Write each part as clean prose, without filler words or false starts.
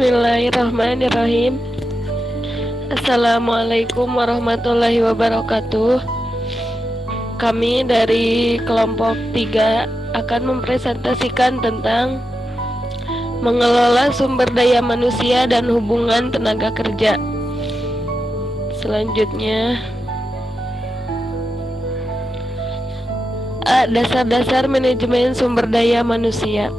Bismillahirrahmanirrahim. Assalamualaikum warahmatullahi wabarakatuh. Kami dari kelompok 3 akan mempresentasikan tentang mengelola sumber daya manusia dan hubungan tenaga kerja. Selanjutnya, dasar-dasar manajemen sumber daya manusia.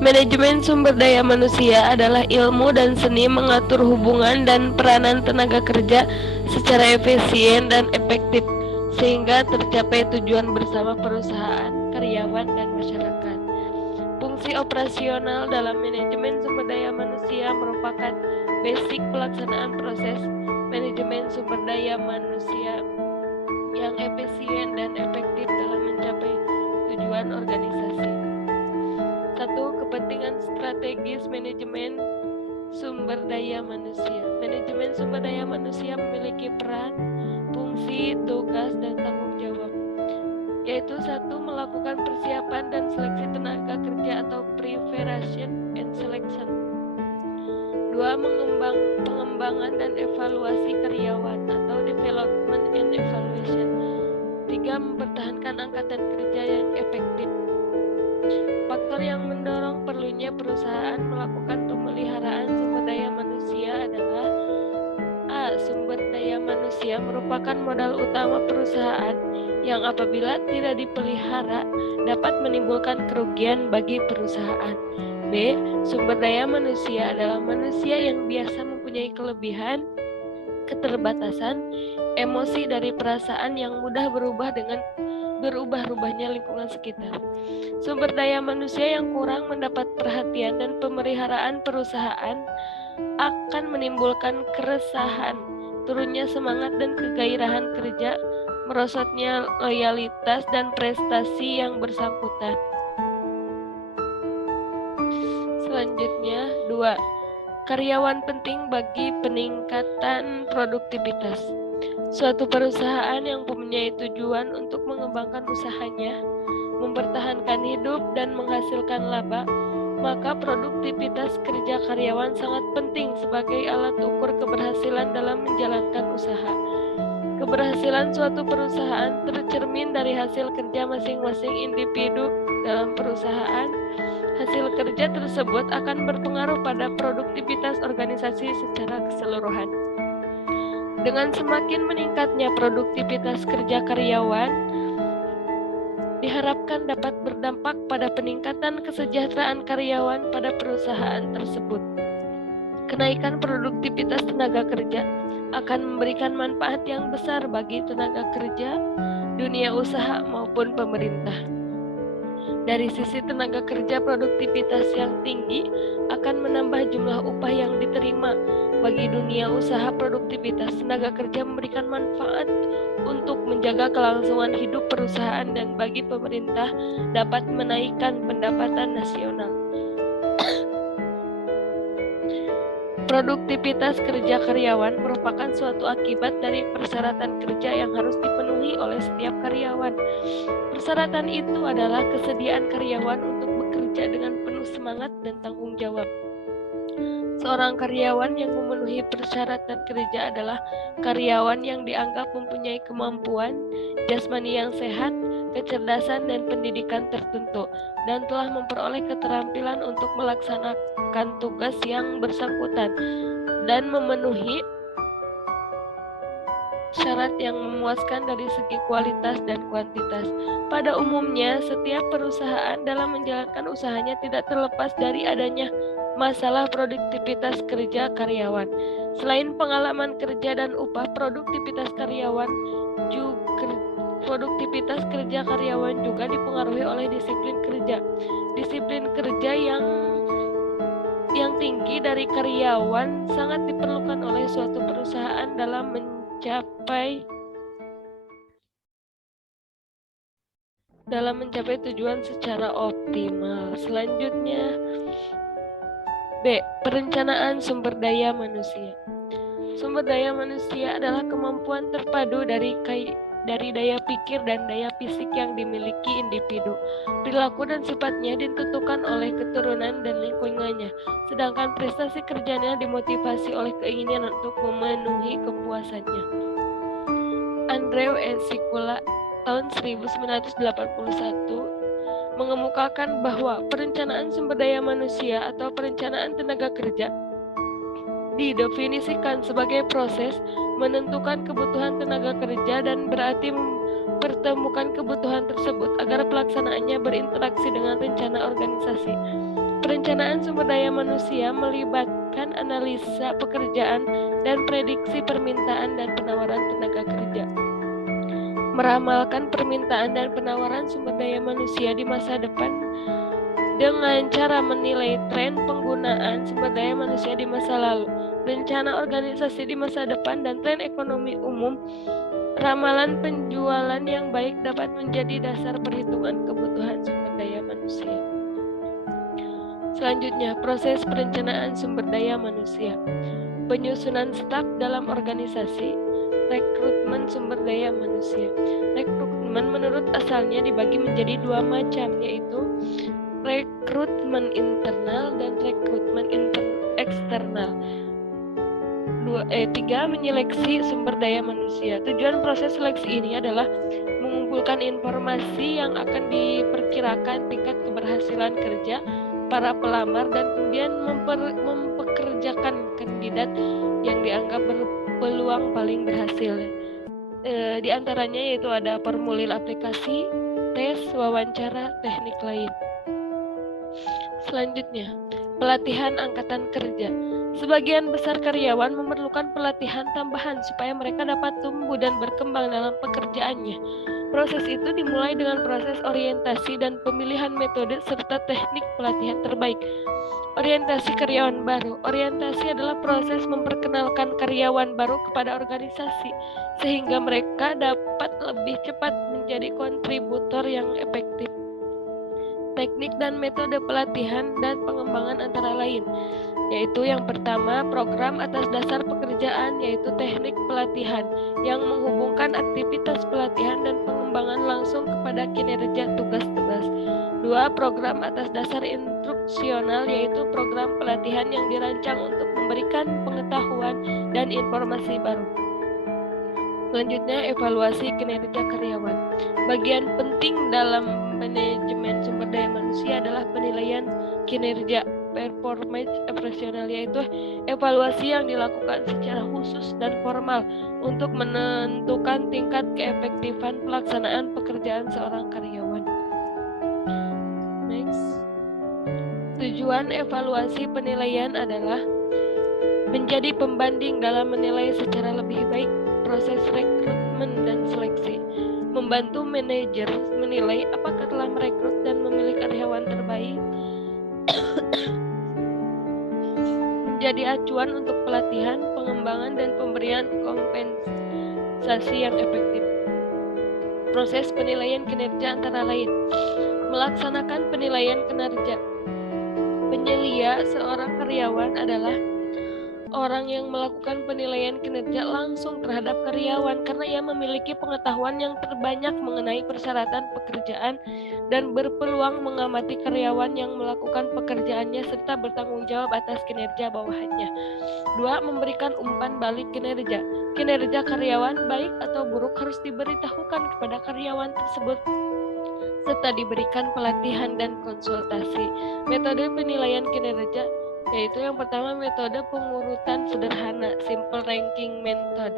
Manajemen sumber daya manusia adalah ilmu dan seni mengatur hubungan dan peranan tenaga kerja secara efisien dan efektif sehingga tercapai tujuan bersama perusahaan, karyawan, dan masyarakat. Fungsi operasional dalam manajemen sumber daya manusia merupakan basic pelaksanaan proses manajemen sumber daya manusia yang efisien dan efektif dalam mencapai tujuan organisasi. 1. Kepentingan strategis manajemen sumber daya manusia. Manajemen sumber daya manusia memiliki peran, fungsi, tugas, dan tanggung jawab, yaitu 1. Melakukan persiapan dan seleksi tenaga kerja atau preparation and selection. 2. Pengembangan dan evaluasi karyawan atau development and evaluation. 3. Mempertahankan angkatan kerja yang efektif. Faktor yang mendorong perlunya perusahaan melakukan pemeliharaan sumber daya manusia adalah A. Sumber daya manusia merupakan modal utama perusahaan yang apabila tidak dipelihara dapat menimbulkan kerugian bagi perusahaan. B. Sumber daya manusia adalah manusia yang biasa mempunyai kelebihan, keterbatasan, emosi dari perasaan yang mudah berubah dengan berubah-ubahnya lingkungan sekitar. Sumber daya manusia yang kurang mendapat perhatian dan pemeliharaan perusahaan akan menimbulkan keresahan, turunnya semangat dan kegairahan kerja, merosotnya loyalitas dan prestasi yang bersangkutan. Selanjutnya, 2. Karyawan penting bagi peningkatan produktivitas. Suatu perusahaan yang mempunyai tujuan untuk mengembangkan usahanya, mempertahankan hidup dan menghasilkan laba, maka produktivitas kerja karyawan sangat penting sebagai alat ukur keberhasilan dalam menjalankan usaha. Keberhasilan suatu perusahaan tercermin dari hasil kerja masing-masing individu dalam perusahaan. Hasil kerja tersebut akan berpengaruh pada produktivitas organisasi secara keseluruhan. Dengan semakin meningkatnya produktivitas kerja karyawan, diharapkan dapat berdampak pada peningkatan kesejahteraan karyawan pada perusahaan tersebut. Kenaikan produktivitas tenaga kerja akan memberikan manfaat yang besar bagi tenaga kerja, dunia usaha maupun pemerintah. Dari sisi tenaga kerja, produktivitas yang tinggi akan menambah jumlah upah yang diterima. Bagi dunia usaha, produktivitas tenaga kerja memberikan manfaat untuk menjaga kelangsungan hidup perusahaan dan bagi pemerintah dapat menaikkan pendapatan nasional. Produktivitas kerja karyawan merupakan suatu akibat dari persyaratan kerja yang harus dipenuhi oleh setiap karyawan. Persyaratan itu adalah kesediaan karyawan untuk bekerja dengan penuh semangat dan tanggung jawab. Seorang karyawan yang memenuhi persyaratan kerja adalah karyawan yang dianggap mempunyai kemampuan jasmani yang sehat, kecerdasan, dan pendidikan tertentu, dan telah memperoleh keterampilan untuk melaksanakan tugas yang bersangkutan dan memenuhi syarat yang memuaskan dari segi kualitas dan kuantitas. Pada umumnya, setiap perusahaan dalam menjalankan usahanya tidak terlepas dari adanya masalah produktivitas kerja karyawan. Selain pengalaman kerja dan upah, produktivitas kerja karyawan juga dipengaruhi oleh disiplin kerja. Disiplin kerja yang tinggi dari karyawan sangat diperlukan oleh suatu perusahaan dalam mencapai tujuan secara optimal. Selanjutnya, B. Perencanaan sumber daya manusia. Sumber daya manusia adalah kemampuan terpadu dari dari daya pikir dan daya fisik yang dimiliki individu. Perilaku dan sifatnya ditentukan oleh keturunan dan lingkungannya, sedangkan prestasi kerjanya dimotivasi oleh keinginan untuk memenuhi kepuasannya. Andrew Esikula tahun 1981 mengemukakan bahwa perencanaan sumber daya manusia atau perencanaan tenaga kerja didefinisikan sebagai proses menentukan kebutuhan tenaga kerja dan berarti mempertemukan kebutuhan tersebut agar pelaksanaannya berinteraksi dengan rencana organisasi. Perencanaan sumber daya manusia melibatkan analisa pekerjaan dan prediksi permintaan dan penawaran tenaga kerja. Meramalkan permintaan dan penawaran sumber daya manusia di masa depan dengan cara menilai tren penggunaan sumber daya manusia di masa lalu, rencana organisasi di masa depan, dan tren ekonomi umum. Ramalan penjualan yang baik dapat menjadi dasar perhitungan kebutuhan sumber daya manusia. Selanjutnya, proses perencanaan sumber daya manusia. Penyusunan staf dalam organisasi, rekrutmen sumber daya manusia. Rekrutmen menurut asalnya dibagi menjadi dua macam, yaitu rekrutmen internal dan rekrutmen eksternal. 3. Menyeleksi sumber daya manusia. Tujuan proses seleksi ini adalah mengumpulkan informasi yang akan diperkirakan tingkat keberhasilan kerja para pelamar dan kemudian mempekerjakan kandidat yang dianggap berpeluang paling berhasil. Di antaranya yaitu ada formulir aplikasi, tes, wawancara, teknik lain. Selanjutnya, pelatihan angkatan kerja. Sebagian besar karyawan memerlukan pelatihan tambahan supaya mereka dapat tumbuh dan berkembang dalam pekerjaannya. Proses itu dimulai dengan proses orientasi dan pemilihan metode serta teknik pelatihan terbaik. Orientasi karyawan baru. Orientasi adalah proses memperkenalkan karyawan baru kepada organisasi sehingga mereka dapat lebih cepat menjadi kontributor yang efektif. Teknik dan metode pelatihan dan pengembangan antara lain, yaitu yang pertama, program atas dasar pekerjaan, yaitu teknik pelatihan yang menghubungkan aktivitas pelatihan dan pengembangan langsung kepada kinerja tugas-tugas. 2. Program atas dasar instruksional, yaitu program pelatihan yang dirancang untuk memberikan pengetahuan dan informasi baru. Selanjutnya, evaluasi kinerja karyawan. Bagian penting dalam manajemen sumber daya manusia adalah penilaian kinerja performance operasional, yaitu evaluasi yang dilakukan secara khusus dan formal untuk menentukan tingkat keefektifan pelaksanaan pekerjaan seorang karyawan. Next. Tujuan evaluasi penilaian adalah menjadi pembanding dalam menilai secara lebih baik proses rekrutmen dan seleksi, membantu manajer menilai apakah telah merekrut dan memilih karyawan terbaik, menjadi acuan untuk pelatihan, pengembangan, dan pemberian kompensasi yang efektif. Proses penilaian kinerja antara lain, melaksanakan penilaian kinerja. Penyelia seorang karyawan adalah orang yang melakukan penilaian kinerja langsung terhadap karyawan karena ia memiliki pengetahuan yang terbanyak mengenai persyaratan pekerjaan dan berpeluang mengamati karyawan yang melakukan pekerjaannya serta bertanggung jawab atas kinerja bawahannya. 2. Memberikan umpan balik kinerja. Kinerja karyawan baik atau buruk harus diberitahukan kepada karyawan tersebut serta diberikan pelatihan dan konsultasi. Metode penilaian kinerja yaitu yang pertama, metode pengurutan sederhana, simple ranking method.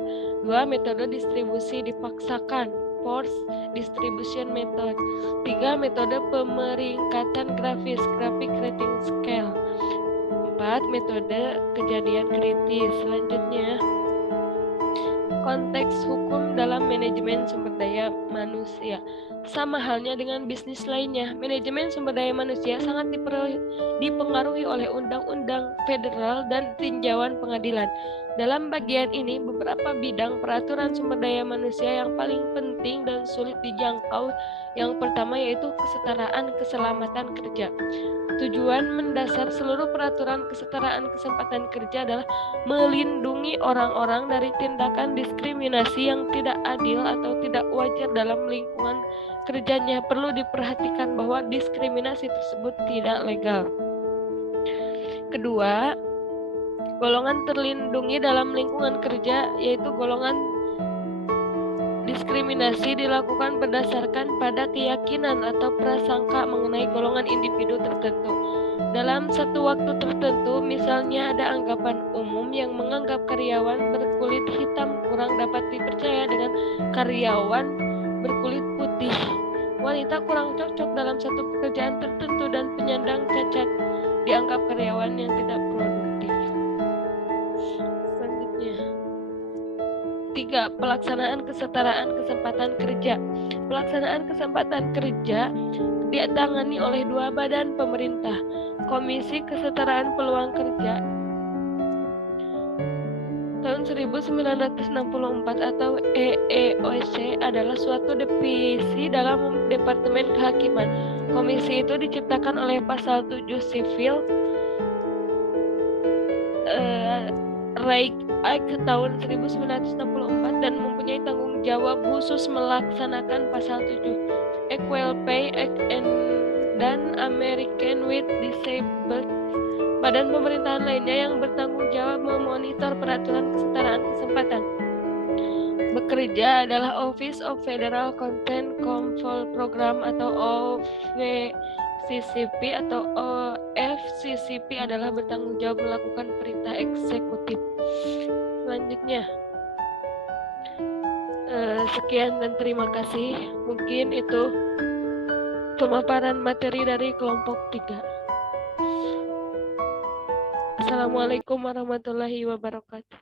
2. Metode distribusi dipaksakan, forced distribution method. 3. Metode pemeringkatan grafis, graphic rating scale. 4. Metode kejadian kritis. Selanjutnya, konteks hukum dalam manajemen sumber daya manusia. Sama halnya dengan bisnis lainnya, manajemen sumber daya manusia sangat dipengaruhi oleh undang-undang federal dan tinjauan pengadilan. Dalam bagian ini, beberapa bidang peraturan sumber daya manusia yang paling penting dan sulit dijangkau. Yang pertama yaitu kesetaraan keselamatan kerja. Tujuan mendasar seluruh peraturan kesetaraan kesempatan kerja adalah melindungi orang-orang dari tindakan diskriminasi yang tidak adil atau tidak wajar dalam lingkungan kerjanya. Perlu diperhatikan bahwa diskriminasi tersebut tidak legal. Kedua, golongan terlindungi dalam lingkungan kerja yaitu golongan diskriminasi dilakukan berdasarkan pada keyakinan atau prasangka mengenai golongan individu tertentu. Dalam satu waktu tertentu, misalnya ada anggapan umum yang menganggap karyawan berkulit hitam kurang dapat dipercaya dengan karyawan berkulit putih. Wanita kurang cocok dalam satu pekerjaan tertentu dan penyandang cacat dianggap karyawan yang tidak produktif. Selanjutnya. 3. Pelaksanaan kesetaraan kesempatan kerja. Pelaksanaan kesempatan kerja ditangani oleh dua badan pemerintah. Komisi Kesetaraan Peluang Kerja tahun 1964 atau EEOC adalah suatu divisi dalam Departemen Kehakiman. Komisi itu diciptakan oleh Pasal 7 Sivil Right Act tahun 1964 dan mempunyai tanggung jawab khusus melaksanakan Pasal 7 Equal Pay Act dan American with Disabled. Badan pemerintahan lainnya yang bertanggung jawab memonitor peraturan kesetaraan kesempatan bekerja adalah Office of Federal Content Control Program atau OFCCP atau OFCCP adalah bertanggung jawab melakukan perintah eksekutif. Selanjutnya, sekian dan terima kasih. Mungkin itu pemaparan materi dari kelompok 3. Assalamualaikum warahmatullahi wabarakatuh.